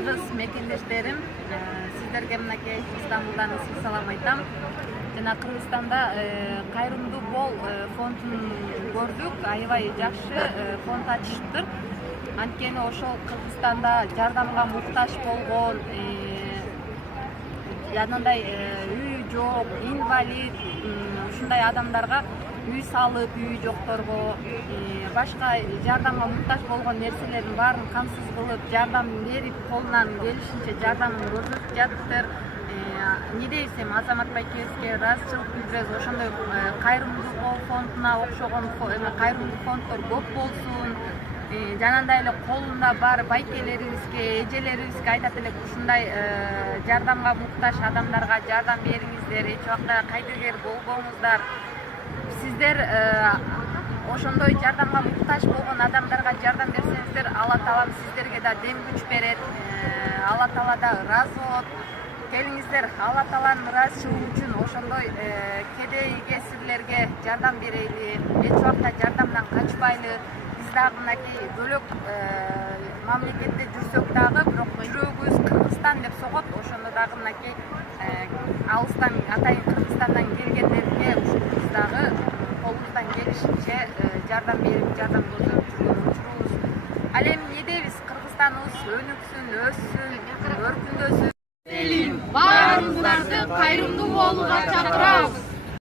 Нығыз мекендештерим, сиздерге мынакей Истанбулдан ысык салам айтам. Жана Кыргызстанда Кайрымдуу бол фондун көрдүк, аябай жакшы фонд ачышыптыр. Анткени ошол Кыргызстанда жардамга муктаж болгон, жанагындай үй жок, инвалид, ушундай адамдарга үй салып, үй жокторго, башка жардамга муктаж болгон нерселердин баарын камсыз кылып, жардам берип, колунан келишинче жардамын көрсөтүп жатыптыр. Не дейбиз эми Азамат байкебизге ыраазычылык билдиребиз. Ошондой Кайрымдуу фондуна окшогон кайрымдуу фонддор көп болсун. Жанагындай эле колунда бар байкелерибизге, эжелерибизге айтат элек, ушундай жардамга муктаж адамдарга жардам бериңиздер, эч убакта кайдыгер болбоңуздар. Сиздер ошондой жардамга муктаж болгон адамдарга жардам берсеңиздер, Алла Таалам сиздерге да дем күч берет, Алла Таала да ыраазы болот. Келиңиздер, Алла Тааланын ыраазычылыгы үчүн ошондой кедей кесирлерге жардам берели, эч убакта жардамдан качпайлы. Биз дагы мынакей бөлөк мамлекетте жүрсөк дагы, бирок жүрөгүбүз Кыргызстан деп согот. Ошондо дагы мынакей алыстан атайын Кыргызстандан келгендерге биз дагы колубуздан келишинче жардам берип, жардам көрсөтүп жүргөн учурубуз. Ал эми не дейбиз? Кыргызстаныбыз өнүксүн, өссүн, өркүндөсүн.